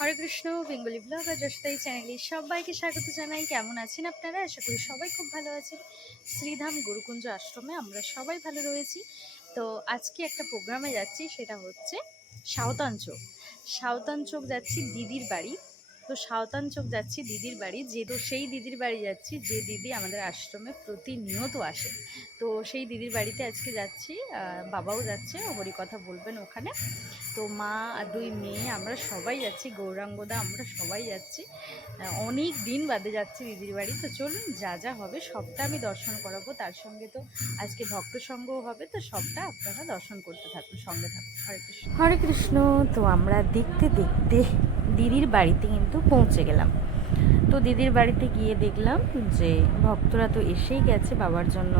হরে Krishna, Bengali blog আর এই চ্যানেলে সবাইকে স্বাগত জানাই। কেমন আছেন আপনারা? আশা করি সবাই খুব ভালো আছেন। শ্রীধাম গুরুকুঞ্জ আশ্রমে আমরা সবাই ভালো রয়েছি। তো আজকে একটা প্রোগ্রামে যাচ্ছি, সেটা হচ্ছে সাঁওতান চোখ যাচ্ছি দিদির বাড়ি। তো সাঁওতান চোখ যাচ্ছি দিদির বাড়ি যে তো সেই দিদির বাড়ি যাচ্ছি, যে দিদি আমাদের আশ্রমে প্রতিনিয়ত আসে। তো সেই দিদির বাড়িতে আজকে যাচ্ছি বাবাও যাচ্ছে হরি কথা বলবেন ওখানে। তো মা আর দুই মেয়ে, আমরা সবাই যাচ্ছি, গৌরাঙ্গদা, আমরা সবাই যাচ্ছি। অনেক দিন বাদে যাচ্ছি দিদির বাড়ি। তো চলুন, যা যা হবে, সবটা আমি দর্শন করাবো। তার সঙ্গে তো আজকে ভক্ত সঙ্গও হবে, তো সবটা আপনারা দর্শন করতে থাকুন, সঙ্গে থাকুন। হরে কৃষ্ণ। হরে কৃষ্ণ। তো আমরা দেখতে দেখতে দিদির বাড়িতে কিন্তু পৌঁছে গেলাম। তো দিদির বাড়িতে গিয়ে দেখলাম যে ভক্তরা তো এসেই গেছে, বাবার জন্য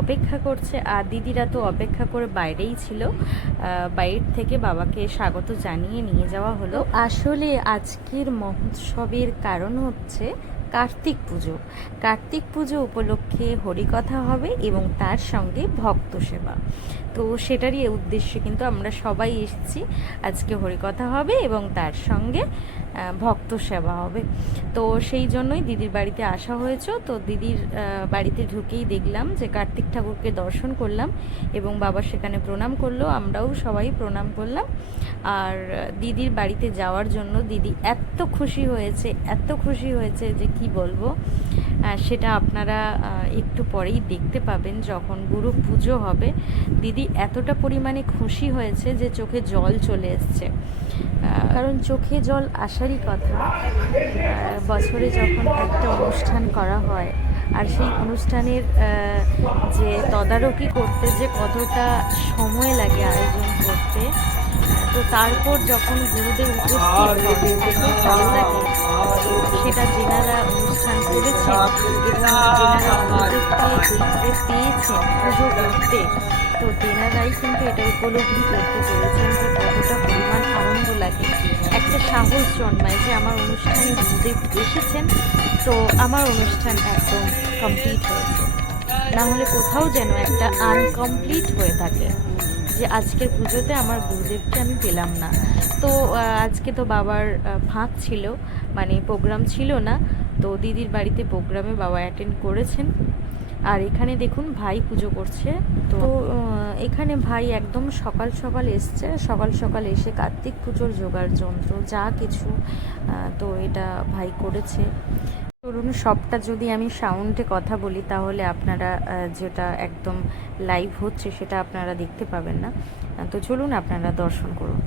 অপেক্ষা করছে। আর দিদিরা তো অপেক্ষা করে বাইরেই ছিল। বাইরে থেকে বাবাকে স্বাগত জানিয়ে নিয়ে যাওয়া হলো। আসলে আজকের মহোৎসবের কারণ হচ্ছে কার্তিক পুজো। কার্তিক পুজো উপলক্ষে হরিকথা হবে এবং তার সঙ্গে ভক্ত সেবা। তো সেটারই উদ্দেশ্যে কিন্তু আমরা সবাই এসেছি। আজকে হরিকথা হবে এবং তার সঙ্গে ভক্ত সেবা হবে। তো সেই জন্যই দিদির বাড়িতে আসা হয়েছে। তো দিদির বাড়িতে ঢুকেই দেখলাম যে কার্তিক ঠাকুরকে দর্শন করলাম এবং বাবা সেখানে প্রণাম করল, আমরাও সবাই প্রণাম করলাম। আর দিদির বাড়িতে যাওয়ার জন্য দিদি এত খুশি হয়েছে, এত খুশি হয়েছে যে কি বলব? সেটা আপনারা একটু পরেই দেখতে পাবেন যখন গুরু পুজো হবে। দিদি এতটা পরিমাণে খুশি হয়েছে যে চোখে জল চলে এসছে। কারণ চোখে জল আসারই কথা। বছরে যখন একটা অনুষ্ঠান করা হয়, আর সেই অনুষ্ঠানের যে তদারকি করতে, যে কতটা সময় লাগে আয়োজন করতে তো তারপর যখন গুরুদের উপস্থিত ভালো লাগে সেটা যেনারা অনুষ্ঠান করেছেন এবং যেনারা পেয়েছেন, পুজো করতে। তো তেনারাই কিন্তু এটা উপলব্ধি করতে পেরেছেন যে কতটা পরিমাণ সাহস জন্মায় যে আমার অনুষ্ঠানে গুরুদেব এসেছেন, তো আমার অনুষ্ঠান একদম কমপ্লিট হয়েছে না হলে কোথাও যেন একটা আনকমপ্লিট হয়ে থাকে যে আজকের পুজোতে আমার গুরুদেবকে আমি পেলাম না। তো আজকে তো বাবার ফাঁক ছিল মানে প্রোগ্রাম ছিল না, তো দিদির বাড়িতে প্রোগ্রামে বাবা অ্যাটেন্ড করেছেন। আর এখানে দেখুন ভাই পুজো করছে। তো এখানে ভাই একদম সকাল সকাল এসছে। সকাল সকাল এসে কার্তিক পুজোর জোগাড় যন্ত্র যা কিছু তো এটা ভাই করেছে। ধরুন সবটা যদি আমি সাউন্ডে কথা বলি তাহলে আপনারা যেটা একদম লাইভ হচ্ছে সেটা আপনারা দেখতে পাবেন না। তো চলুন আপনারা দর্শন করুন।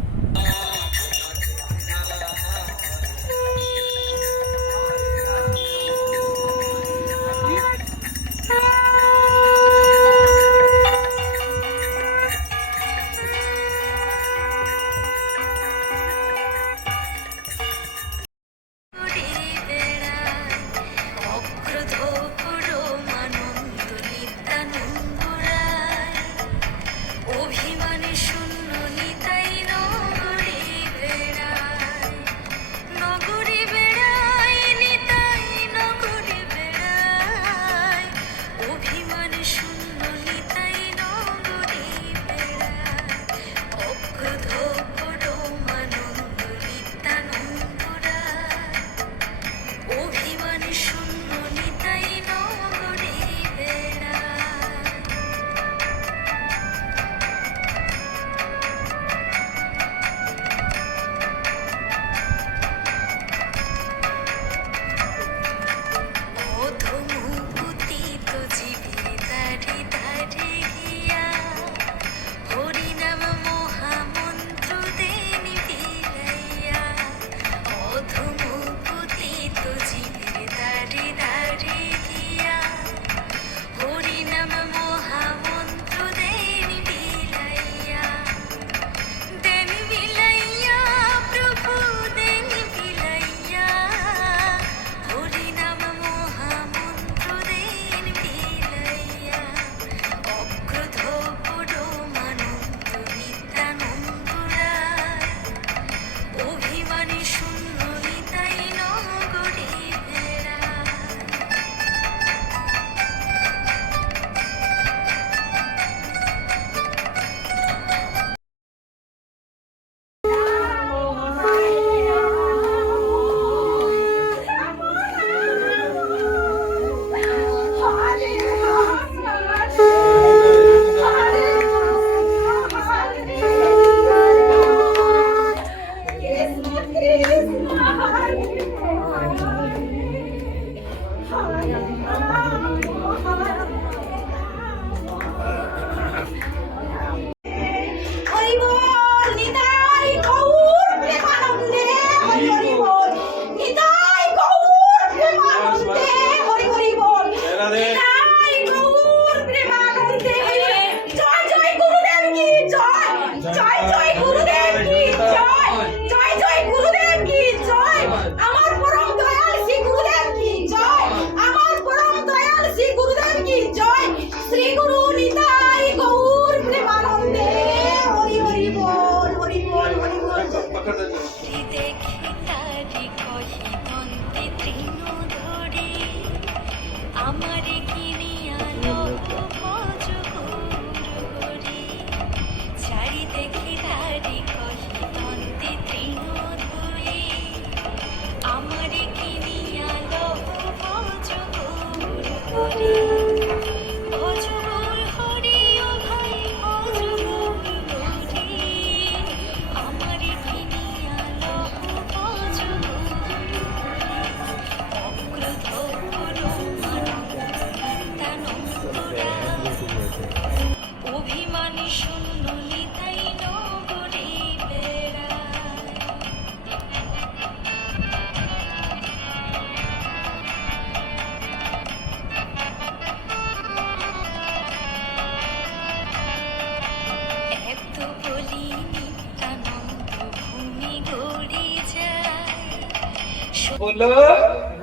বলো এসে বলো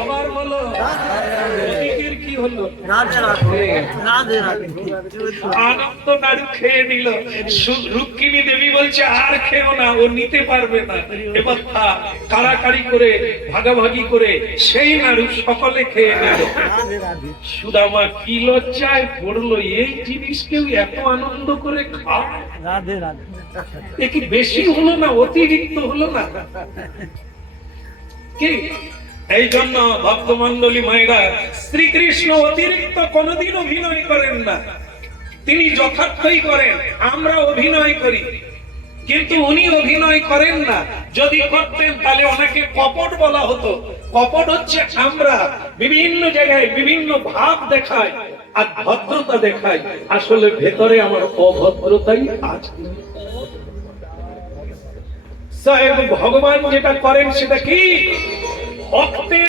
আবার বলো। কি হলো? রাধে রাধে রাধে রাধে আনন্দ নাড়ু খেয়ে নিল। রুক্মিণী দেবী বলছে আর খেও না ও নিতে পারবে না। এবার। কাড়াকাড়ি করে ভাগাভাগি করে সেই নাড়ু সকলে খেয়ে নিল। সুদামা কি লজ্জায় পড়ল এই জিনিস কেউ এত আনন্দ করে খায়? রাধে রাধে এ কি বেশি হলো না অতিরিক্ত হলো না? কি? এই জন্য ভক্তমন্ডলী মায়েরা শ্রীকৃষ্ণ অতিরিক্ত কোনোদিন অভিনয় করেন না। তিনি যথার্থই করেন, আমরা অভিনয় করি। কিন্তু উনি অভিনয় করেন না। যদি করতেন, তাহলে অনেকে কপট বলা হতো। কপট হচ্ছে আমরা বিভিন্ন জায়গায় বিভিন্ন ভাব দেখায় আর ভদ্রতা দেখায় আসলে ভেতরে আমার অভদ্রতাই আছে। সাহেব ভগবান যেটা করেন সেটা কি? ভক্তের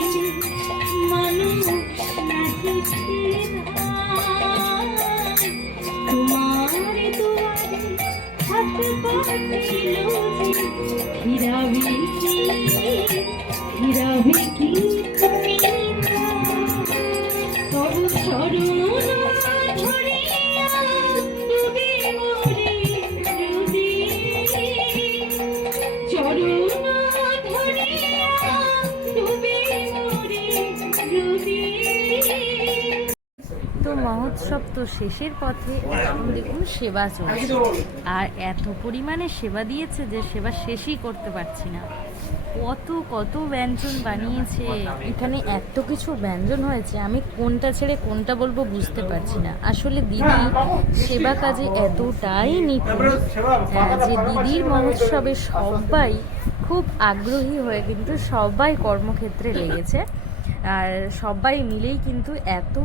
করুণ শেষের পথে দেখুন সেবা চলছে। আর এত পরিমাণে সেবা দিয়েছে যে সেবা শেষই করতে পারছি না। কত কত ব্যঞ্জন বানিয়েছে। এখানে এত কিছু ব্যঞ্জন হয়েছে আমি কোনটা ছেড়ে কোনটা বলব বুঝতে পারছি না। আসলে দিদি সেবা কাজে এতটাই নিপুণ। আহ, যে দিদির মহোৎসবে সবাই খুব আগ্রহী হয়ে কিন্তু সবাই কর্মক্ষেত্রে লেগেছে। আর সবাই মিলেই কিন্তু এত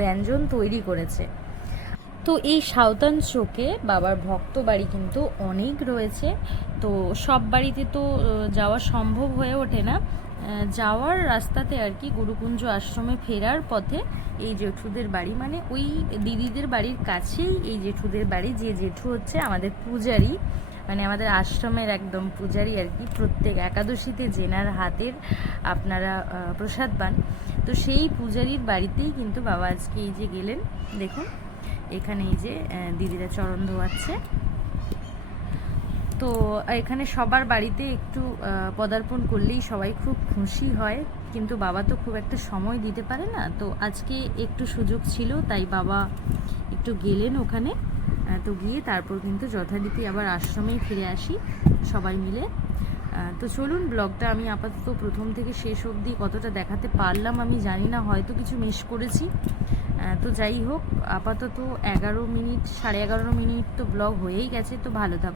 ব্যঞ্জন তৈরি করেছে। তো এই সাঁওতান চোখে বাবার ভক্ত বাড়ি কিন্তু অনেক রয়েছে। তো সব বাড়িতে তো যাওয়া সম্ভব হয়ে ওঠে না। যাওয়ার রাস্তাতে আর কি গুরুকুঞ্জ আশ্রমে ফেরার পথে এই জেঠুদের বাড়ি মানে ওই দিদিদের বাড়ির কাছেই এই জেঠুদের বাড়ি, যে জেঠু হচ্ছে আমাদের পূজারি। মানে আমাদের আশ্রমের একদম পূজারি আর কি, প্রত্যেক একাদশীতে জেনার হাতের আপনারা প্রসাদ পান। তো সেই পূজারির বাড়িতেই কিন্তু বাবা আজকে এই যে গেলেন, দেখুন, এখানে এই যে দিদিরা চরণ ধোয়াচ্ছে। তো এখানে সবার বাড়িতে একটু পদার্পণ করলেই সবাই খুব খুশি হয়, কিন্তু বাবা তো খুব একটা সময় দিতে পারে না। তো আজকে একটু সুযোগ ছিল, তাই বাবা একটু গেলেন ওখানে। তো গিয়ে তারপর কিন্তু যথারীতি আবার আশ্রমেই ফিরে আসি সবাই মিলে। তো চলুন ব্লগটা আমি আপাতত প্রথম থেকে শেষ অবধি কতটা দেখাতে পারলাম আমি জানি না, হয়তো কিছু মিস করেছি। তো যাই হোক, আপাতত এগারো মিনিট, সাড়ে এগারো মিনিট তো ব্লগ হয়েই গেছে, তো ভালো থাকুন